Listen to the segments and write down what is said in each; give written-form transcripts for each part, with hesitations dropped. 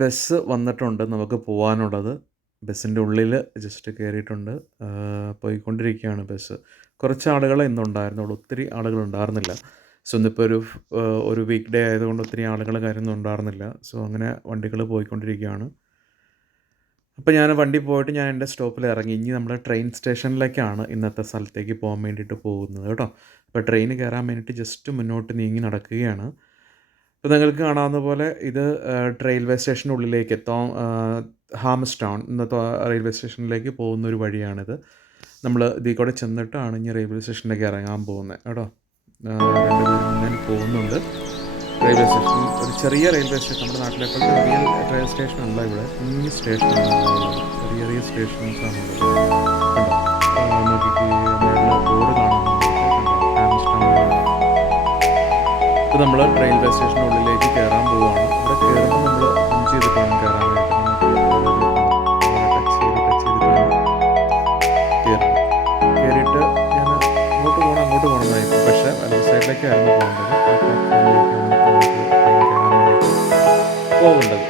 Bus വന്നിട്ടുണ്ട് നമുക്ക് പോവാനുള്ളത്. ബസ്സിൻ്റെ ഉള്ളിൽ ജസ്റ്റ് കയറിയിട്ടുണ്ട്. പോയിക്കൊണ്ടിരിക്കുകയാണ് ബസ്. കുറച്ച് ആളുകളെ ഇന്നുണ്ടായിരുന്നുള്ളൂ. ഒത്തിരി ആളുകളുണ്ടായിരുന്നില്ല. സോ ഇന്നിപ്പോൾ ഒരു വീക്ക് ഡേ ആയതുകൊണ്ട് ഒത്തിരി ആളുകൾ കാര്യമൊന്നും ഉണ്ടായിരുന്നില്ല. സോ അങ്ങനെ വണ്ടികൾ പോയിക്കൊണ്ടിരിക്കുകയാണ്. അപ്പോൾ ഞാൻ വണ്ടി പോയിട്ട് ഞാൻ എൻ്റെ സ്റ്റോപ്പിൽ ഇറങ്ങി. ഇനി നമ്മൾ ട്രെയിൻ സ്റ്റേഷനിലേക്കാണ് ഇന്നത്തെ സ്ഥലത്തേക്ക് പോകാൻ വേണ്ടിയിട്ട് പോകുന്നത് കേട്ടോ. അപ്പോൾ ട്രെയിൻ കയറാൻ വേണ്ടിയിട്ട് ജസ്റ്റ് മുന്നോട്ട് നീങ്ങി നടക്കുകയാണ്. ഇപ്പോൾ നിങ്ങൾക്ക് കാണാവുന്ന പോലെ ഇത് റെയിൽവേ സ്റ്റേഷനുള്ളിലേക്ക് ഹാമസ്റ്റൗൺ ഇന്നത്തെ റെയിൽവേ സ്റ്റേഷനിലേക്ക് പോകുന്നൊരു വഴിയാണിത്. നമ്മൾ ഇതിൽ കൂടെ ചെന്നിട്ടാണ് ഇനി റെയിൽവേ സ്റ്റേഷനിലേക്ക് ഇറങ്ങാൻ പോകുന്നത് കേട്ടോ. രണ്ടുപേരും ഇങ്ങനെ പോകുന്നുണ്ട്. റെയിൽവേ സ്റ്റേഷൻ ഒരു ചെറിയ റെയിൽവേ സ്റ്റേഷൻ, നമ്മുടെ നാട്ടിലെ പോലത്തെ റിയൽ റെയിൽവേ സ്റ്റേഷൻ അല്ല, ഇവിടെ കുഞ്ഞ് സ്റ്റേഷനാണ് ഉള്ളത്. ചെറിയ ചെറിയ സ്റ്റേഷൻസാണുള്ളത്. കണ്ടോ, നോക്കിക്ക് മേളിൽ ബോർഡ് കാണുന്നുണ്ട്. കണ്ടോ, ഹാംസ്റ്റൗൺ. ഇപ്പോൾ നമ്മൾ റെയിൽവേ സ്റ്റേഷനുള്ളിലേക്ക് കയറാൻ പോവുകയാണ്. ഇവിടെ കയറുമ്പോൾ നമ്മൾ പഞ്ച് ചെയ്തിട്ട് വേണം കയറാൻ വേണ്ടി. ടച്ച് ചെയ്തിട്ട് വേണം കയറുന്നത്. കയറിയിട്ട് ഞാൻ അങ്ങോട്ട് പോകണമെന്നായി, പക്ഷേ വലത് സൈഡിലേക്കായിരുന്നു പോകേണ്ടത്. ആ പ്ലാറ്റ്ഫോമിലേക്കാണ് നമുക്ക് ട്രെയിൻ കയറാൻ വേണ്ടിയിട്ട് പോകേണ്ടത്.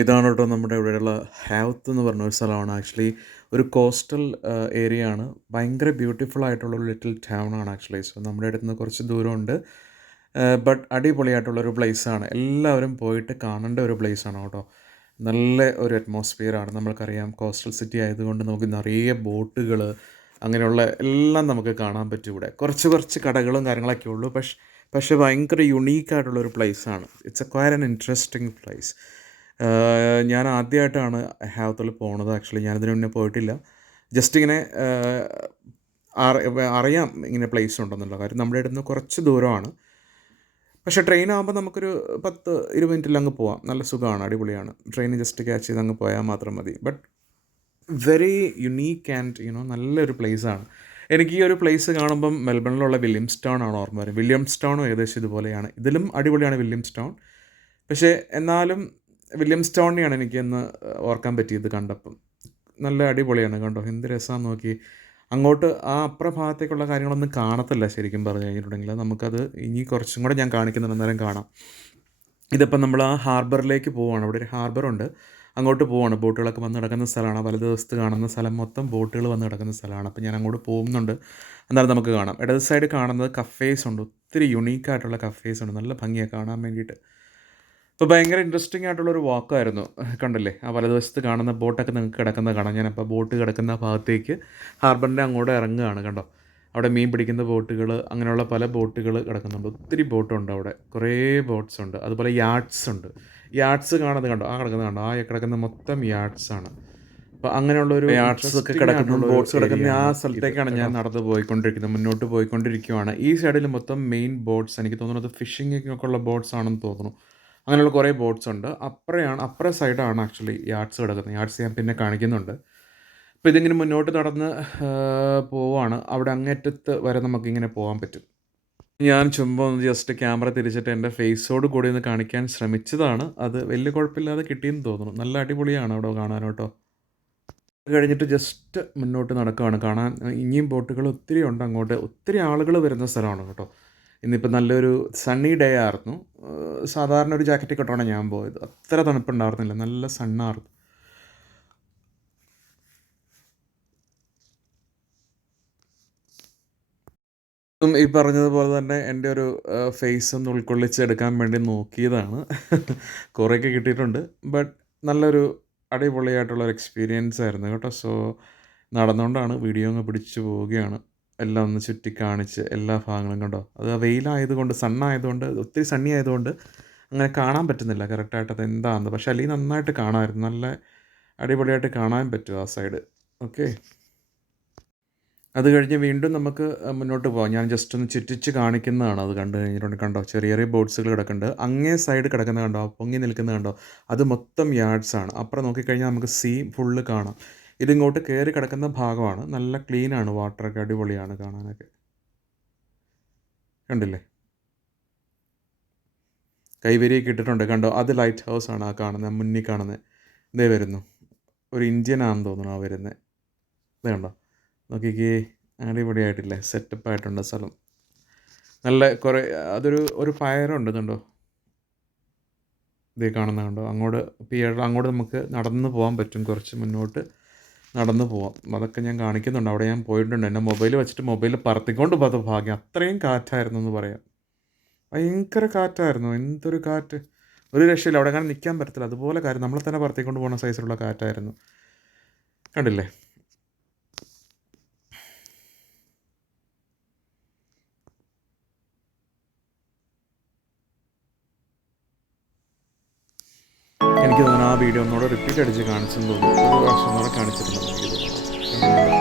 ഇതാണ് കേട്ടോ നമ്മുടെ ഇവിടെയുള്ള ഹാവത്ത് എന്ന് പറഞ്ഞ ഒരു സ്ഥലമാണ്. ആക്ച്വലി ഒരു കോസ്റ്റൽ ഏരിയ ആണ്. ഭയങ്കര ബ്യൂട്ടിഫുൾ ആയിട്ടുള്ള ഒരു ലിറ്റിൽ ടൗൺ ആണ് ആക്ച്വലി. സോ നമ്മുടെ അടുത്ത് നിന്ന് കുറച്ച് ദൂരമുണ്ട്. ബട്ട് അടിപൊളിയായിട്ടുള്ളൊരു പ്ലേസാണ്. എല്ലാവരും പോയിട്ട് കാണേണ്ട ഒരു പ്ലേസാണ് കേട്ടോ. നല്ല ഒരു അറ്റ്മോസ്ഫിയറാണ്. നമ്മൾക്കറിയാം കോസ്റ്റൽ സിറ്റി ആയതുകൊണ്ട് നമുക്ക് നിറയെ ബോട്ടുകൾ അങ്ങനെയുള്ള എല്ലാം നമുക്ക് കാണാൻ പറ്റും ഇവിടെ. കുറച്ച് കുറച്ച് കടകളും കാര്യങ്ങളൊക്കെ ഉള്ളൂ. പക്ഷേ ഭയങ്കര യുണീക്കായിട്ടുള്ളൊരു പ്ലേസാണ്. It's a queer an interesting place. ഞാൻ ആദ്യമായിട്ടാണ് ഹാവത്തിൽ പോണത്. ആക്ച്വലി ഞാനിതിന് മുന്നേ പോയിട്ടില്ല. ജസ്റ്റ് ഇങ്ങനെ അറിയാം ഇങ്ങനെ പ്ലേസ് ഉണ്ടെന്നുള്ള കാര്യം. നമ്മുടെ ഇവിടുന്ന് കുറച്ച് ദൂരമാണ്. പക്ഷേ ട്രെയിനാകുമ്പോൾ നമുക്കൊരു 10-20 മിനിറ്റിൽ അങ്ങ് പോവാം. നല്ല സുഖമാണ്, അടിപൊളിയാണ്. ട്രെയിൻ ജസ്റ്റ് ക്യാച്ച് ചെയ്ത് അങ്ങ് പോയാൽ മാത്രം മതി. ബട്ട് വെരി യുണീക്ക് ആൻഡ് നല്ലൊരു പ്ലേസാണ്. എനിക്ക് ഈ ഒരു പ്ലേസ് കാണുമ്പം മെൽബണിലുള്ള വില്യംസ് ടൗൺ ആണ് ഓർമ്മ വരും. വില്യംസ് ടൗണും ഏകദേശം ഇതുപോലെയാണ്. ഇതിലും അടിപൊളിയാണ് വില്യംസ് ടൗൺ. പക്ഷേ എന്നാലും വില്യംസ് ടൗണിനെയാണ് എനിക്കൊന്ന് ഓർക്കാൻ പറ്റിയത് കണ്ടപ്പം. നല്ല അടിപൊളിയാണ്, കണ്ടോ എന്ത് രസമാണെന്ന് നോക്കി. അങ്ങോട്ട് ആ അപ്പുറ ഭാഗത്തേക്കുള്ള കാര്യങ്ങളൊന്നും കാണത്തില്ല ശരിക്കും പറഞ്ഞു കഴിഞ്ഞിട്ടുണ്ടെങ്കിൽ. നമുക്കത് ഇനി കുറച്ചും കൂടെ ഞാൻ കാണിക്കുന്നുണ്ട്, അന്നേരം കാണാം. ഇതിപ്പം നമ്മൾ ആ ഹാർബറിലേക്ക് പോവുകയാണ്. അവിടെ ഒരു ഹാർബറുണ്ട്, അങ്ങോട്ട് പോവുകയാണ്. ബോട്ടുകളൊക്കെ വന്ന് കിടക്കുന്ന സ്ഥലമാണ്. വലതുവശത്ത് കാണുന്ന സ്ഥലം മൊത്തം ബോട്ടുകൾ വന്ന് കിടക്കുന്ന സ്ഥലമാണ്. അപ്പോൾ ഞാൻ അങ്ങോട്ട് പോകുന്നുണ്ട്, എന്നാലും നമുക്ക് കാണാം. ഇടത് സൈഡ് കാണുന്നത് കഫേസ് ഉണ്ട്, ഒത്തിരി യുണീക്കായിട്ടുള്ള കഫേസ് ഉണ്ട്. നല്ല ഭംഗിയാണ് കാണാൻ വേണ്ടിയിട്ട്. അപ്പോൾ ഭയങ്കര ഇൻട്രസ്റ്റിംഗ് ആയിട്ടുള്ളൊരു വാക്കായിരുന്നു. കണ്ടില്ലേ ആ വലതുവശത്ത് കാണുന്ന ബോട്ടൊക്കെ നിങ്ങൾക്ക് കിടക്കുന്നത് കാണാം. ഞാനപ്പോൾ ബോട്ട് കിടക്കുന്ന ഭാഗത്തേക്ക് ഹാർബറിൻ്റെ അങ്ങോട്ട് ഇറങ്ങുകയാണ്. കണ്ടോ അവിടെ മീൻ പിടിക്കുന്ന ബോട്ടുകൾ, അങ്ങനെയുള്ള പല ബോട്ടുകൾ കിടക്കുന്നുണ്ട്. ഒത്തിരി ബോട്ടുണ്ട് അവിടെ, കുറേ ബോട്ട്സ് ഉണ്ട്. അതുപോലെ യാട്ട്സ് ഉണ്ട്. യാട്ട്സ് കാണുന്നത് കണ്ടോ, ആ കിടക്കുന്നത് കണ്ടോ, ആ കിടക്കുന്ന മൊത്തം യാട്ട്സാണ്. അപ്പോൾ അങ്ങനെയുള്ളൊരു യാട്ട്സ് ഒക്കെ കിടക്കുന്ന ബോട്ട്സ് കിടക്കുന്ന ആ സ്ഥലത്തേക്കാണ് ഞാൻ നടന്ന് പോയിക്കൊണ്ടിരിക്കുന്നത്, മുന്നോട്ട് പോയിക്കൊണ്ടിരിക്കുകയാണ്. ഈ സൈഡിൽ മൊത്തം മെയിൻ ബോട്ട്സ്, എനിക്ക് തോന്നുന്നത് ഫിഷിങ്ങിനൊക്കെ ഉള്ള ബോട്ട്സ് ആണെന്ന് തോന്നുന്നു. അങ്ങനെയുള്ള കുറേ ബോട്ട്സ് ഉണ്ട്. അപ്പുറ സൈഡാണ് ആക്ച്വലി യാട്ട്സ് കിടക്കുന്നത്. യാട്ട്സ് ഞാൻ പിന്നെ കാണിക്കുന്നുണ്ട്. അപ്പോൾ ഇതിങ്ങനെ മുന്നോട്ട് നടന്ന് പോവുകയാണ്. അവിടെ അങ്ങേറ്റത്ത് വരെ നമുക്കിങ്ങനെ പോകാൻ പറ്റും. ഞാൻ ചുമ്മാ ഒന്ന് ജസ്റ്റ് ക്യാമറ തിരിച്ചിട്ട് എൻ്റെ ഫേസോട് കൂടി ഒന്ന് കാണിക്കാൻ ശ്രമിച്ചതാണ്. അത് വലിയ കുഴപ്പമില്ലാതെ കിട്ടിയെന്ന് തോന്നുന്നു. നല്ല അടിപൊളിയാണ് അവിടെ കാണാൻ കേട്ടോ. അത് കഴിഞ്ഞിട്ട് ജസ്റ്റ് മുന്നോട്ട് നടക്കുകയാണ്. കാണാൻ ഇനിയും ബോട്ടുകൾ ഒത്തിരി ഉണ്ട് അങ്ങോട്ട്. ഒത്തിരി ആളുകൾ വരുന്ന സ്ഥലമാണ് കേട്ടോ. ഇന്നിപ്പോൾ നല്ലൊരു സണ്ണി ഡേ ആയിരുന്നു. സാധാരണ ഒരു ജാക്കറ്റ് ഇട്ടാണ് ഞാൻ പോയത്. അത്ര തണുപ്പുണ്ടായിരുന്നില്ല, നല്ല സണ്ണായിരുന്നു. ഈ പറഞ്ഞതുപോലെ തന്നെ എൻ്റെ ഒരു ഫേസ് ഒന്ന് ഉൾക്കൊള്ളിച്ചെടുക്കാൻ വേണ്ടി നോക്കിയതാണ്. കുറേയൊക്കെ കിട്ടിയിട്ടുണ്ട്. ബട്ട് നല്ലൊരു അടിപൊളിയായിട്ടുള്ളൊരു എക്സ്പീരിയൻസ് ആയിരുന്നു കേട്ടോ. സോ നടന്നുകൊണ്ടാണ് വീഡിയോ അങ്ങ് പിടിച്ചു പോവുകയാണ്. എല്ലാം ഒന്ന് ചുറ്റി കാണിച്ച് എല്ലാ ഭാഗങ്ങളും കണ്ടോ. അത് വെയിലായതുകൊണ്ട്, സണ്ണായതുകൊണ്ട്, ഒത്തിരി സണ്ണി ആയതുകൊണ്ട് അങ്ങനെ കാണാൻ പറ്റുന്നില്ല കറക്റ്റായിട്ട് അത് എന്താണെന്ന്. പക്ഷേ അല്ലെങ്കിൽ നന്നായിട്ട് കാണാമായിരുന്നു. നല്ല അടിപൊളിയായിട്ട് കാണാൻ പറ്റും ആ സൈഡ്. ഓക്കെ, അത് കഴിഞ്ഞ് വീണ്ടും നമുക്ക് മുന്നോട്ട് പോകാം. ഞാൻ ജസ്റ്റ് ഒന്ന് ചുറ്റിച്ച് കാണിക്കുന്നതാണ്. അത് കണ്ടു കഴിഞ്ഞിട്ടുണ്ടെങ്കിൽ കണ്ടോ ചെറിയ ചെറിയ ബോട്ട്സുകൾ കിടക്കുന്നുണ്ട്. അങ്ങേ സൈഡ് കിടക്കുന്നത് കണ്ടോ, പൊങ്ങി നിൽക്കുന്നത് കണ്ടോ, അത് മൊത്തം യാർഡ്സാണ്. അപ്പുറം നോക്കിക്കഴിഞ്ഞാൽ നമുക്ക് സീ ഫുള്ള് കാണാം. ഇതിങ്ങോട്ട് കയറി കിടക്കുന്ന ഭാഗമാണ്. നല്ല ക്ലീനാണ്, വാട്ടറൊക്കെ അടിപൊളിയാണ് കാണാനൊക്കെ. കണ്ടില്ലേ, കൈവരിയൊക്കെ ഇട്ടിട്ടുണ്ട് കണ്ടോ. അത് ലൈറ്റ് ഹൗസാണ് ആ കാണുന്നത്, മുന്നിൽ കാണുന്നത്. ഇതേ വരുന്നു, ഒരു ഇന്ത്യനാണെന്ന് തോന്നുന്നു ആ വരുന്നത്. ഇത് കണ്ടോ, നോക്കിക്കേ അടിപൊളിയായിട്ടില്ലേ, സെറ്റപ്പായിട്ടുണ്ട് സ്ഥലം. നല്ല കുറേ ഒരു ഫയറുണ്ട് കണ്ടോ, ഇതേ കാണുന്ന കണ്ടോ. അങ്ങോട്ട് നമുക്ക് നടന്ന് പോകാൻ പറ്റും, കുറച്ച് മുന്നോട്ട് നടന്ന് പോവാം. അതൊക്കെ ഞാൻ കാണിക്കുന്നുണ്ട്. അവിടെ ഞാൻ പോയിട്ടുണ്ട്. എൻ്റെ മൊബൈൽ വെച്ചിട്ട് മൊബൈൽ പറത്തിക്കൊണ്ട് പോകാത്ത ഭാഗ്യം. അത്രയും കാറ്റായിരുന്നു എന്ന് പറയാം. ഭയങ്കര കാറ്റായിരുന്നു, എന്തൊരു കാറ്റ്, ഒരു രക്ഷയില്ല. അവിടെ അങ്ങനെ നിൽക്കാൻ പറ്റത്തില്ല, അതുപോലെ കാര്യം. നമ്മളെ തന്നെ പറത്തിക്കൊണ്ട് പോകുന്ന സൈസിലുള്ള കാറ്റായിരുന്നു. കണ്ടില്ലേ, എനിക്ക് തോന്നുന്നു ആ വീഡിയോ ഒന്നുകൂടെ റിപ്പീറ്റ് അടിച്ച് കാണിച്ചെന്ന് തോന്നുന്നു. ഒരു പ്രാവശ്യം ഒന്നുകൂടെ കാണിച്ചിട്ടുണ്ടെന്ന് എനിക്ക് തോന്നുന്നു.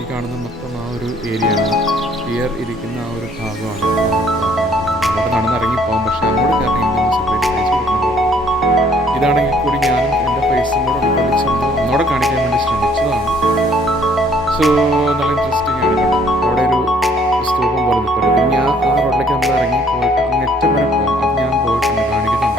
ഈ കാണുന്ന മൊത്തം ആ ഒരു ഏരിയയാണ്, പിയർ ഇരിക്കുന്ന ആ ഒരു ഭാഗമാണ്. അങ്ങോട്ട് നടന്നിറങ്ങിപ്പോകാം, പക്ഷേ അങ്ങോട്ട് കയറി സെപ്പറേറ്റ് ഫേസ് കൊടുക്കുന്നുണ്ട്. ഇതാണെങ്കിൽ കൂടി ഞാനും എൻ്റെ ഫേസും കൂടെ ഉൾക്കൊള്ളിച്ചൊന്ന് ഒന്നുകൂടെ കാണിക്കാൻ വേണ്ടി ശ്രമിച്ചതാണ്. സോ നല്ല ഇൻട്രസ്റ്റിംഗ് ആണ്. അവിടെ ഒരു സ്തൂപം പോലെ നിൽക്കുന്നത്. ഇനി ആ റോഡിലേക്ക് നമ്മൾ ഇറങ്ങി പോയിട്ട് അങ്ങറ്റം വരെ പോകാം. അത് ഞാൻ പോയിട്ടുണ്ട്, കാണിക്കുന്നുണ്ട്.